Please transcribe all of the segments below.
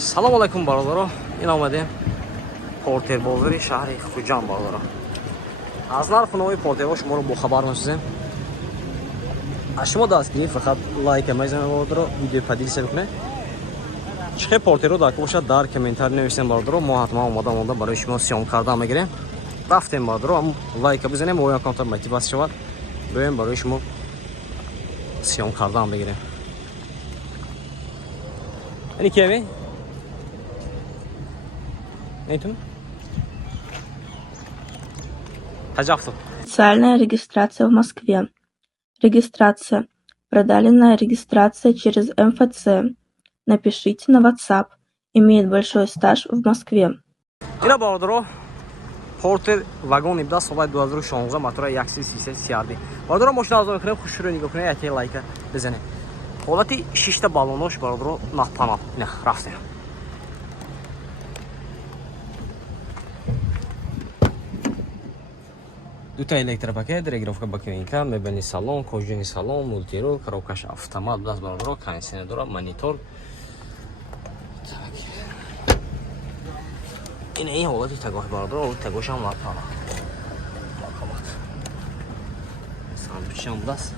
Салом алайкум бародаро. Ин омадем портербозори шаҳри Хуҷанд бародаро. Аз нарху номи портербоз шуморо бохабар мешузем. Аз шумо дастгирӣ фақат лайка мезанед бародаро, видео поделиса бикунед. Чихе портеро дар бошад дар комментарий нависем бародаро. Мо ҳатман омада барои шумо сиём кардан мегирем. Рафтем бародаро, ам лайка бизанем, мо якамтар мотивация шавад. Биёем барои шумо сиём кардан мегирем. Ини киями? Нетум? Хаҷафту. Официальная регистрация в Москве. Регистрация. Продленная регистрация через МФЦ. Напишите на WhatsApp. Имеет большой стаж в Москве. Ина бародаро, портер вагон 17 соли 2016 мотора 133 CRD. Бародаро мошина арзон мекунем, хушро нигоҳ кунед, яке лайка бизанед. Ҳолати 6 та баллонош бародаро напанал. Ина рафтем. Дута электропакет, регировка бакинка, мебелни салон, кожини салон, мультирул, коробкаш автомат даст бародаро, кондиционер дора, монитор. Так. Ина ин ҳолати тагоҳ бародаро, тагоҳшам напанал. Марҳамат. Сандвичам даст.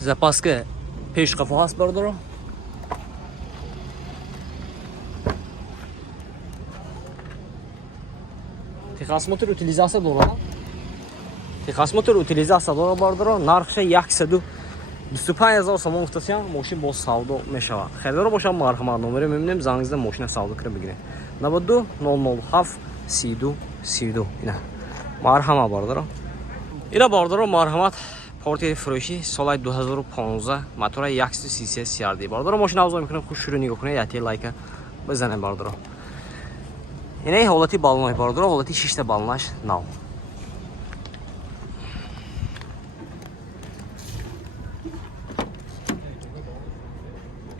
Запаска пешқафо ҳаст бародаро. Техосмотр утилизация дора. Техосмотр утилизация дора бародаро. Нархша 125,000 сомон гуфтасиям, мошин бо савдо мешавад. Херидоро бошам, марҳамат, номеро мебинем, зангизда мошина савдо кира бигирем. 92 007 32 32. Ина марҳамат бародаро. Ина бародаро марҳамат. Портери фурӯшӣ соли 2015 мотора 133 CRD. Бародаро мошина авзо мекунем, хуш шурӯ нигоҳ кунед, яке лайка бизанед бародаро. Ина ҳолати баллонои бародаро, ҳолати 6 та баллонаш нав.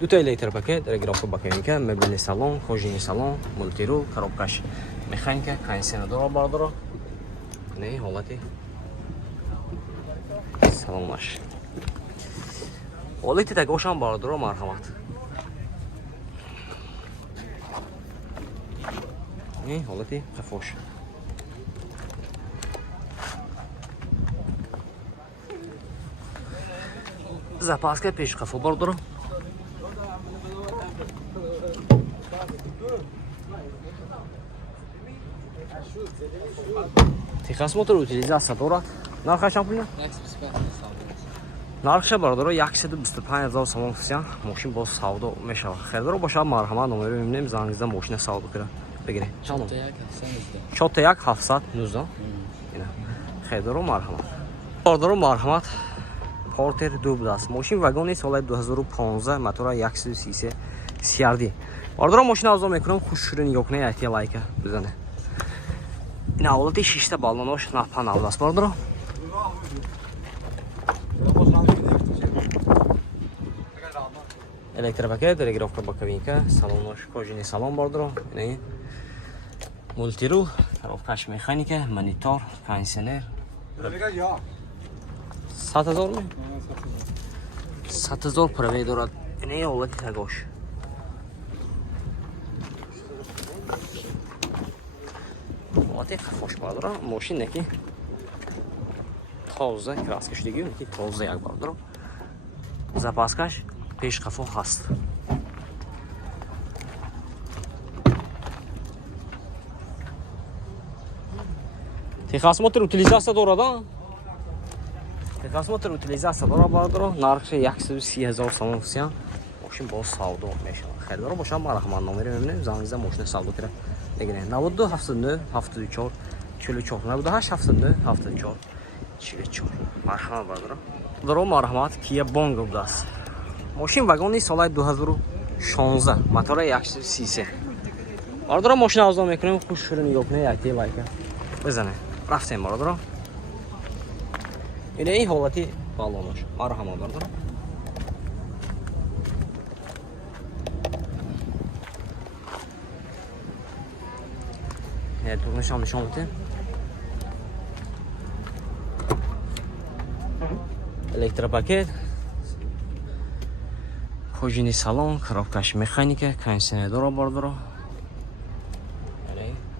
Дута электропакет, регировка бакинка, мебелни салон, кожини салон, мультирул, коробкаш механика, кондиционер дора бародаро. Ина ҳолати салонаш. Ҳолати тагошам бародаро марҳамат. Ин ҳолати қафош. Запаска пешқафо бародаро. Техосмотр утилизация дорад. Нархашам пулна? нархша бародаро 125,000 сомон гуфтасиям, мошин бо савдо мешавад. Херидоро бошад, марҳамат, номеро мебинем, зангизда мошина савдо кира бигирем. 41 719. Ина херидоро марҳамат. Бародаро марҳамат. Портер дубл аст. Мошин вагони соли 2015 мотора 133 CRD. Бародаро мошина авзо мекунам, хушро нигоҳ кунед, яке лайка бизанед. Ина ҳолати 6 та баллонош напанал аст бародаро. Электропакет, регировка боковинка, салонош, кожини салон бародаро. Ина мультирул, коробкаш механика, монитор, кондиционер. 100,000 ми? 100,000 правей дорад. Ина ҳолати тагош. ҳолати қафош бародаро. Мошин неки тоза краска шудагӣ, неки тоза як бародаро. Запаскаш пешқафо ҳаст. Техосмотр утилизация дорад, а? Техосмотр утилизация дорад бародаро. нархша 130,000 сомон гуфтасиям, мошин бо савдо мешавад. Херидоро бошад, марҳамат, номеро мебинем, зангизда мошина савдо кира бигирем. 92 79 74 44 98 79 74 44. марҳамат бародаро. Бародаро марҳамат, Kia Bongo даст. Мошин вагони соли 2016 мотора 133. бародаро мошина авзо мекунем, хуш шурӯ нигоҳ кунед, яке лайка бизанед. рафтем бародаро. Ина ин ҳолати баллонош. марҳамат бародаро. турнишам нишон медем. Электропакет, пружинный салон, коробкаш механика, кондиционер бардро.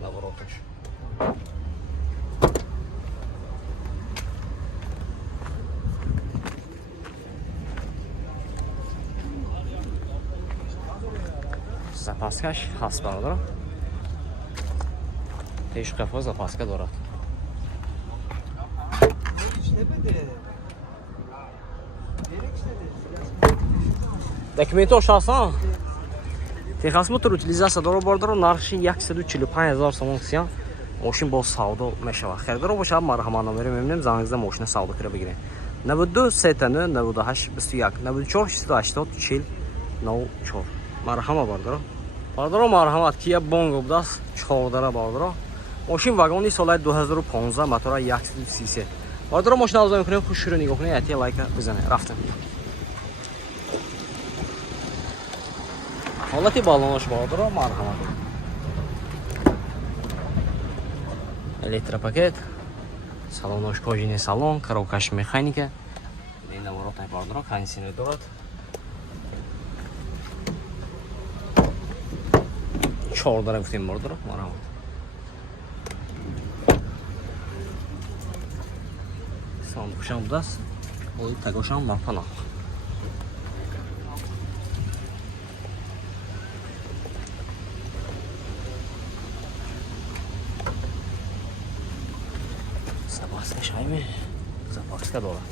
Навороташ. Запаскаш ҳаст бардро. Пешкафо запаска дорад. Документош ҳастан? Техосмотр утилизация дора бардро, нархи 145 000 сомон кисям. Мошин бо савдо мешавад. Херидоро боша марҳамат номери мебинем, зангизда мошина савдо кира бигирем. 92 39 98 21 94 680 40 04. Марҳамат бардро. Бардро марҳамат Kia Bongo будаст 4 дара бардро. Мошин вагони соли 2015, мотора 133. Бардро мошина авзо мекунем, хушро нигоҳ кунед, ятия лайка бизане. Рафтем. Ҳолати балонош бардро марҳамат. Электропакет, салонош кожини салон, коробкаш механика. Ин наворотай бардро, кондиционер дорад. 4 дара гуфтем бардро марҳамат. Сандуқшам будаст. Ои тагошам бар паноҳ. Запаска шайме. Запаска дорад.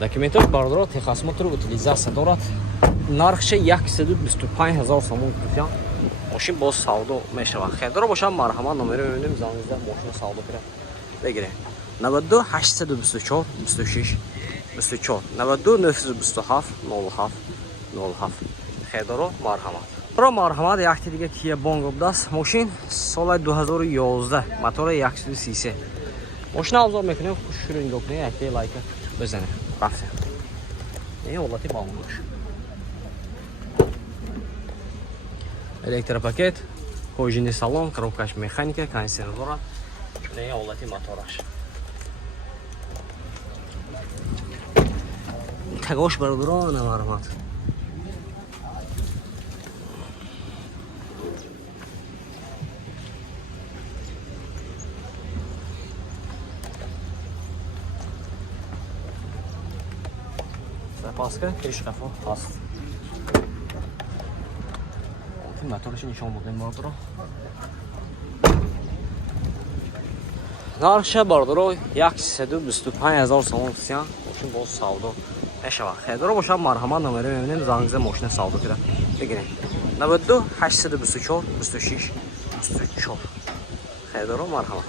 Документош бардро техосмотр утилизация дорад. Нархше 125 000 сомон кутям. Мошин бо савдо мешавад. Херидоро боша марҳамат номери мебинем, зангизда мошина савдо кира бигирем. 92 824 26 24 92 927 07 07. Херидоро марҳамат. Про марҳамат якти дига Kia Bongo будаст. Мошин соли 2011, мотора 133. Мошина обзор мекунем, хушро нигоҳ кунед, якти лайка бизанед. Рафтем. Ин ҳолати балонош. Электропакет, пружинный салон, коробкаш механика, кондиционер дорад. Ин ҳолати мотораш. Тагош бардро марҳамат. Запаска, пешкафо ҳаст. Мотораш нишон будем бардро. Нархша бардро 125 000 сомон кисям. Мошин бо савдо мешавад. Херидоро боша марҳамат номери мебинем, зангизда мошина савдо кира бигирем. 92 824 26 24. Херидоро марҳамат.